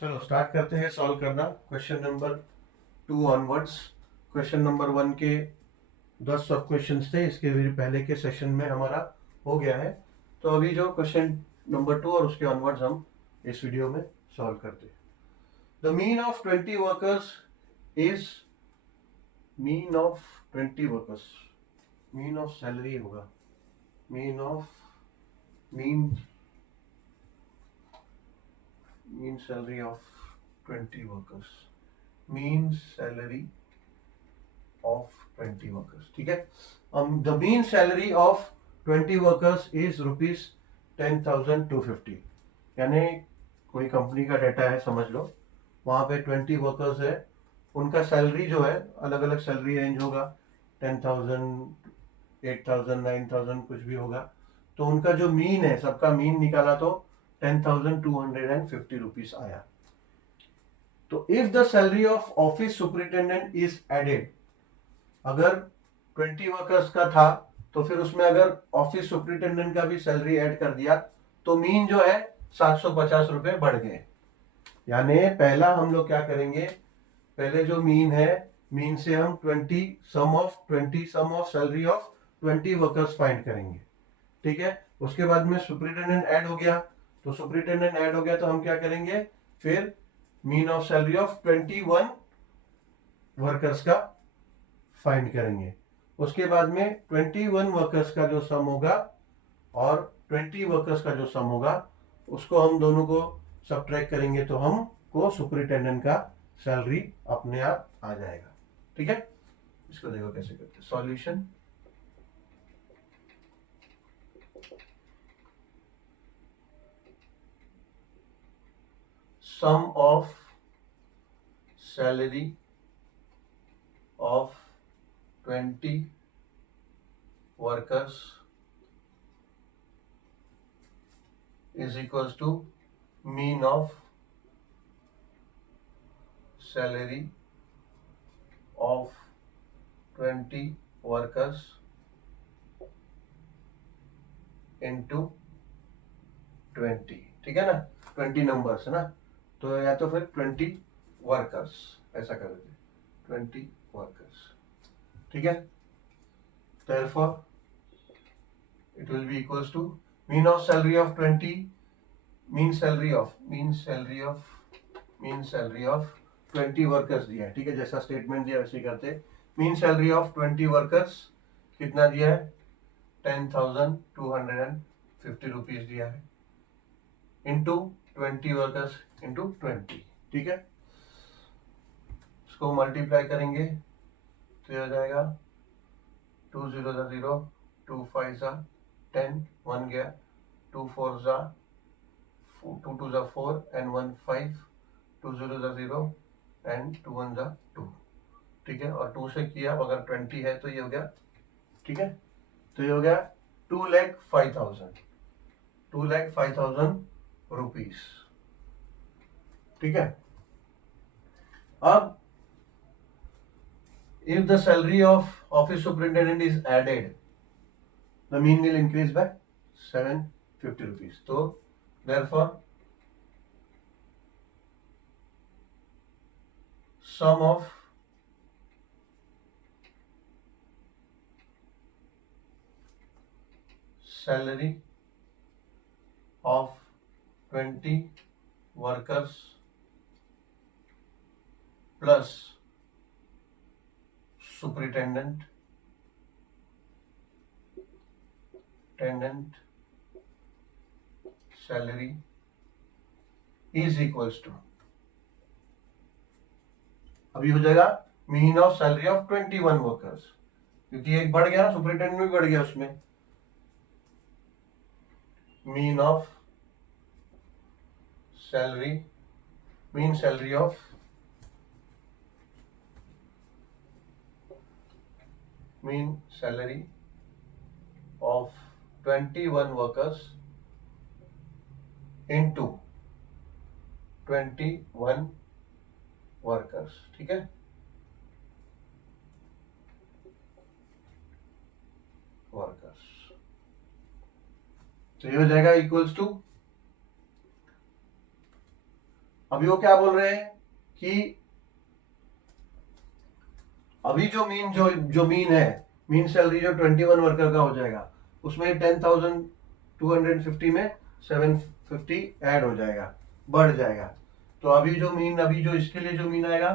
चलो स्टार्ट करते हैं सॉल्व करना। Question number 2 onwards. Question number 1 के 10 सब क्वेश्चन थे, इसके भी पहले के सेशन में हमारा हो गया है। तो अभी जो क्वेश्चन नंबर 2 और उसके ऑनवर्ड्स हम इस वीडियो में सॉल्व करते हैं। The mean of 20 workers is, mean of 20 workers, mean of salary होगा, mean of mean mean salary of 20 workers, mean salary of 20 workers. ठीक है, the mean salary of 20 workers is ₹10,250। यानी कोई कंपनी का data है समझ लो, वहां पे 20 वर्कर्स है, उनका सैलरी जो है अलग अलग सैलरी रेंज होगा, 10,000, 8,000, 9,000 कुछ भी होगा। तो उनका जो मीन है, सबका मीन निकाला तो 10,250 रुपीज आया। तो if the salary of office superintendent is added, अगर 20 वर्कर्स का था तो फिर उसमें अगर ऑफिस सुपरिटेंडेंट का भी सैलरी ऐड कर दिया तो मीन जो है 750 रुपए बढ़ गए। यानी पहला हम लोग क्या करेंगे, पहले जो मीन है, मीन से हम 20 sum of salary of 20 workers find करेंगे। ठीक है, उसके बाद में सुपरिटेंडेंट ऐड हो गया, तो सुपरिटेंडेंट ऐड हो गया तो हम क्या करेंगे, फिर mean of salary of 21 workers का फाइंड करेंगे। उसके बाद में 21 वर्कर्स का जो सम होगा और 20 वर्कर्स का जो सम होगा उसको हम दोनों को सब्ट्रैक्ट करेंगे तो हमको सुपरिटेंडेंट का सैलरी अपने आप आ जाएगा। ठीक है, इसको देखो कैसे करते हैं। Solution, sum of salary of 20 workers is equals to mean of salary of 20 workers into 20। ठीक है ना, 20 नंबर्स है ना, तो या तो फिर 20 वर्कर्स ऐसा कर देते, 20 वर्कर्स। ठीक है, therefore it will be equals to mean of salary of 20, mean salary of 20 workers दिया है। ठीक है, जैसा स्टेटमेंट दिया वैसे करते। मीन सैलरी ऑफ 20 वर्कर्स कितना दिया है, 10,250 रुपीज दिया है, इंटू 20 वर्कर्स इंटू 20। ठीक है, इसको मल्टीप्लाई करेंगे तो ये हो जाएगा 2 0 0, 2 5 10, 1 गया, 2 4 2 2 4 and 1 5, 2 0 0 and 2 1 2। ठीक है, और 2 से किया, अगर 20 है तो ये हो गया। ठीक है, तो ये हो गया 2,05,000 रुपीज। ठीक है, अब if the salary of office superintendent is added, the mean will increase by 750 rupees। तो therefore sum of salary of 20 workers plus superintendent salary is equals to, अभी हो जाएगा mean of salary of 21 workers, क्योंकि एक बढ़ गया ना, superintendent भी बढ़ गया उसमें। Mean of salary, mean salary of mean salary of 21 workers into 21 workers. ठीक है, वर्कर्स, तो ये हो जाएगा इक्वल्स टू अभी वो क्या बोल रहे हैं कि अभी जो मीन है, मीन सैलरी जो 21 वर्कर का हो जाएगा, उसमें 10,250 में 750 ऐड हो जाएगा, बढ़ जाएगा। तो अभी जो इसके लिए जो मीन आएगा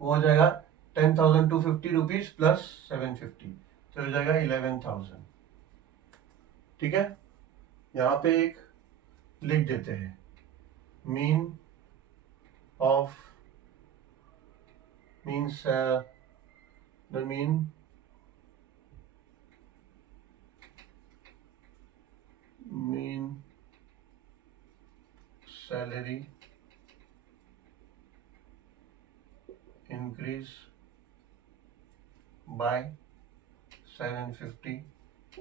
वो हो जाएगा 10,250 रुपीज प्लस 750, तो हो जाएगा 11,000। ठीक है, यहाँ पे एक लिख देते हैं, mean of means the mean salary increase by 750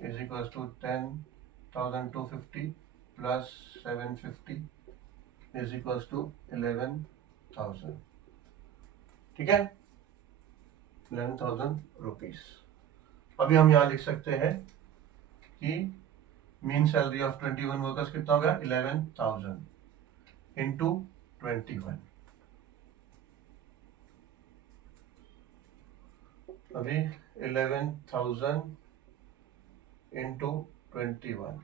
is equals to 10,250 plus 750 is equals to 11,000। ठीक है, 11,000 रुपीज। अभी हम यहाँ लिख सकते हैं कि मीन सैलरी ऑफ 21 वर्कर्स कितना होगा, 11,000 इंटू 21। अभी 11,000 इंटू 21,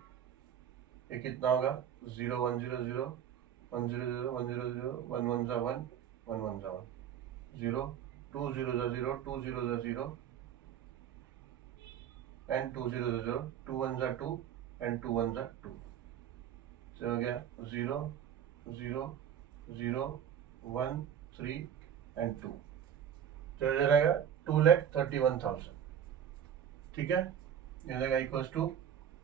ये कितना होगा, 0 1 0 0 1 0 0 1 0 0 1 1 जा 1 1 1 जा 1 0 2 0 जा 0 2 0 जा 0 एंड 2 0 जा 0 2 1 जा 2 एंड 2 1 जा 2, तो हो गया 0 0 0 1 3 एंड 2, तो हो जाएगा 2,31,000। ठीक है, ये जाएगा इक्वल्स टू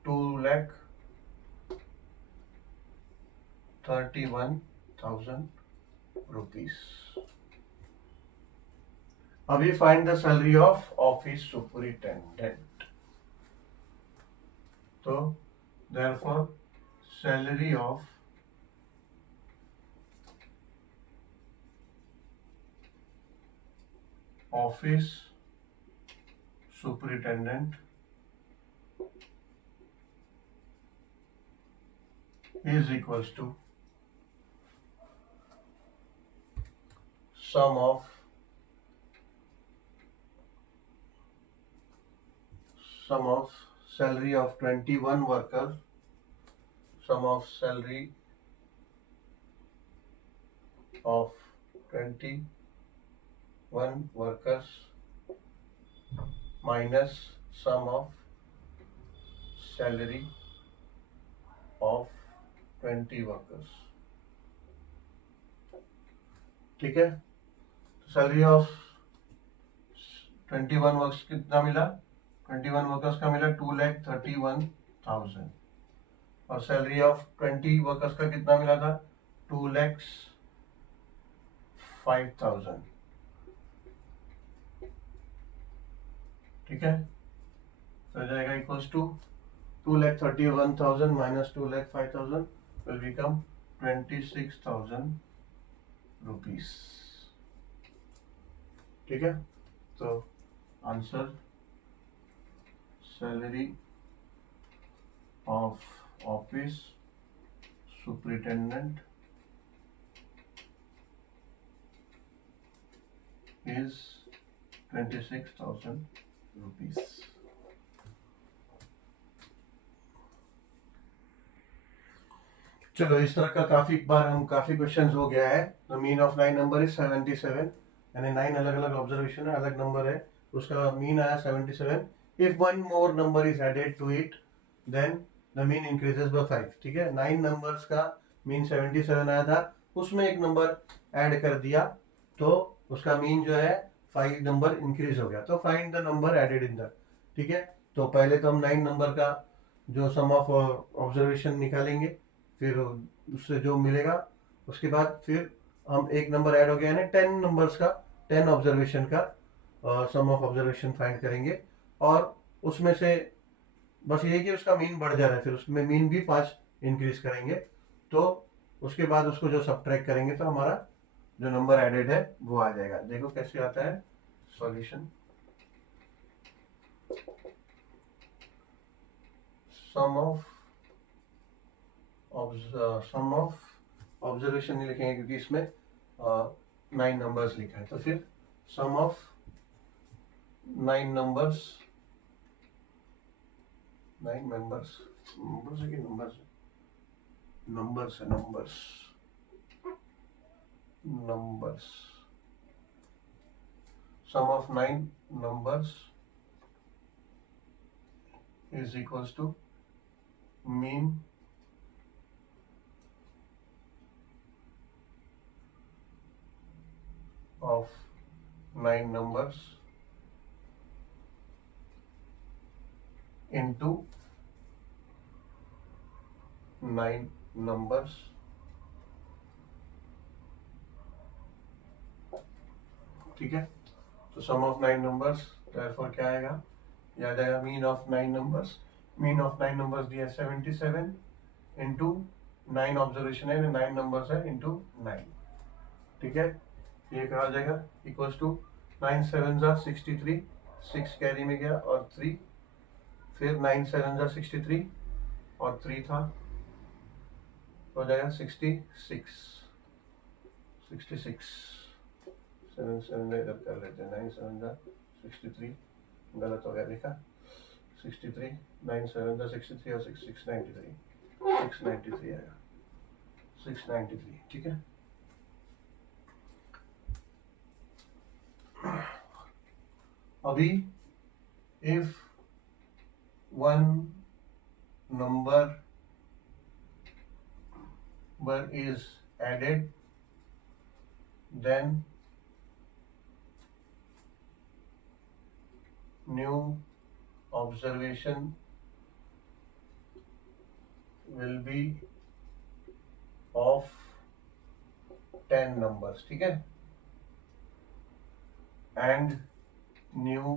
2,31,000 रुपीज। अभी find the salary of office superintendent. तो therefore salary of office superintendent is equals to sum of salary of 21 workers, sum of salary of 21 workers minus sum of salary of 20 workers. ठीक है, salary of 21 workers कितना मिला, 21 workers का मिला 2,31,000, और salary of 20 workers का कितना मिला था, 2,05,000। ठीक है, तो जाएगा equals to 2,31,000 minus 2,05,000 will become 26,000 rupees। ठीक है, तो answer salary of office superintendent is 26,000 rupees। चलो, इस तरह का काफी क्वेश्चंस हो गया है। The mean of 9 number is 77, यानी 9 अलग अलग ऑब्जर्वेशन है, अलग नंबर है, उसका मीन आया 77। If one more number is added to it then the mean increases by 5। ठीक है, 9 नंबर्स का मीन 77 आया था, उसमें एक नंबर ऐड कर दिया तो उसका मीन जो है 5 नंबर इंक्रीज हो गया। तो find the number added in the. ठीक है, तो पहले तो हम 9 नंबर का जो सम ऑफ ऑब्जर्वेशन निकालेंगे, फिर उससे जो मिलेगा उसके बाद फिर हम एक नंबर ऐड हो गया है 10 नंबर्स का, 10 ऑब्जर्वेशन का सम ऑफ ऑब्जर्वेशन फाइंड करेंगे, और उसमें से बस ये कि उसका मीन बढ़ जा रहा है, फिर उसमें मीन भी 5 इंक्रीज करेंगे, तो उसके बाद उसको जो सब्ट्रैक्ट करेंगे तो हमारा जो नंबर एडेड है वो आ जाएगा। देखो कैसे आता है सॉल्यूशन। सम ऑफ ऑब्जर्वेशन नहीं लिखेंगे क्योंकि इसमें 9 नंबर्स लिखा है, तो फिर sum of 9 numbers, 9 members, numbers है कि नंबर्स है, नंबर्स है, numbers, numbers, sum of 9 numbers is equals to mean of 9 numbers into 9 numbers, ठीक है। तो सम ऑफ 9 नंबर्स देयरफॉर क्या आएगा, याद आएगा mean of 9 numbers, mean of 9 numbers दिया 77 इंटू 9 ऑब्जर्वेशन है, 9 नंबर्स है इंटू 9, ठीक है। ये कहा जाएगा इक्वल्स टू 9 7 जा 63, 6 कैरी में गया और 3, फिर 9 7 जा 63 और 3 था, हो जाएगा 66, 66, 7 7 इधर कर लेते हैं, 9 7 जा 63, गलत हो गया देखा, 63, 9 7 जा 63 और 6 693, 693 आएगा, 693, ठीक है। अभी if one number is added, then new observation will be of 10 numbers, ठीक है, and new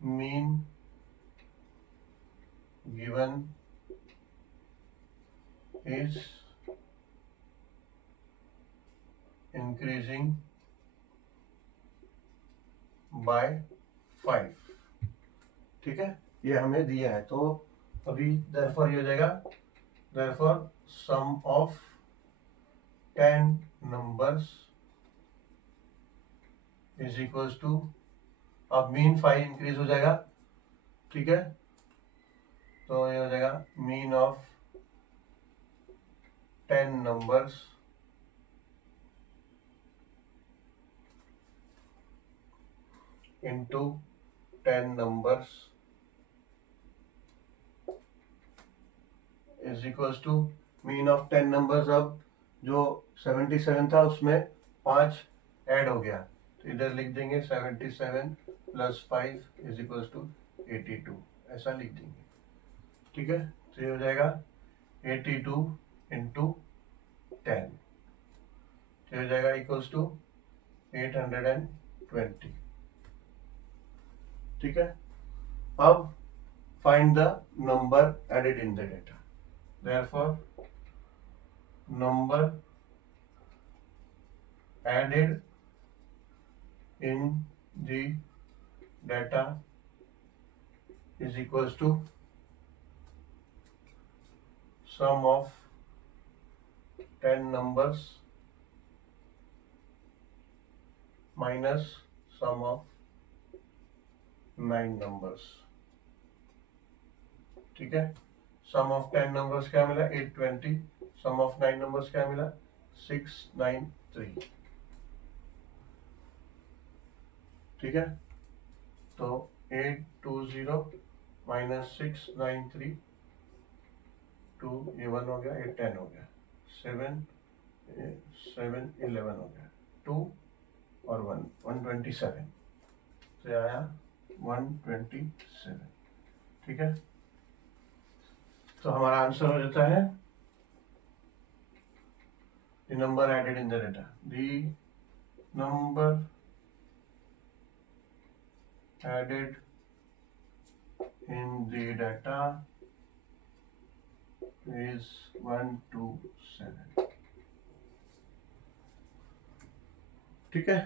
mean given is increasing by 5, ठीक है, ये हमें दिया है। तो अभी therefore ये हो जाएगा, therefore sum of 10 numbers is equals to, अब मीन 5 इंक्रीज हो जाएगा, ठीक है, तो ये हो जाएगा mean of 10 numbers into 10 numbers is equals to mean of 10 numbers, अब जो 77 था उसमें 5 ऐड हो गया, तो इधर लिख देंगे 77 प्लस 5 इज इक्वल्स टू 82, ऐसा लिख देंगे, ठीक है। तो ये हो जाएगा 82 इंटू 10, तो हो जाएगा इक्वल्स टू 820, ठीक है। अब find the number added in the data, therefore number added in the data is equals to sum of 10 numbers minus sum of 9 numbers, ठीक है। सम ऑफ 10 नंबर्स क्या मिला 820, सम ऑफ 9 नंबर्स क्या मिला 693, ठीक है। तो 820 माइनस 693, 2 ये 1 हो गया, 8 10 हो गया, 7 7 11 हो गया, 2 और 1 127, तो आया 127, ठीक है। तो हमारा आंसर हो जाता है the number added in the data, the number added in the data is 127, ठीक है।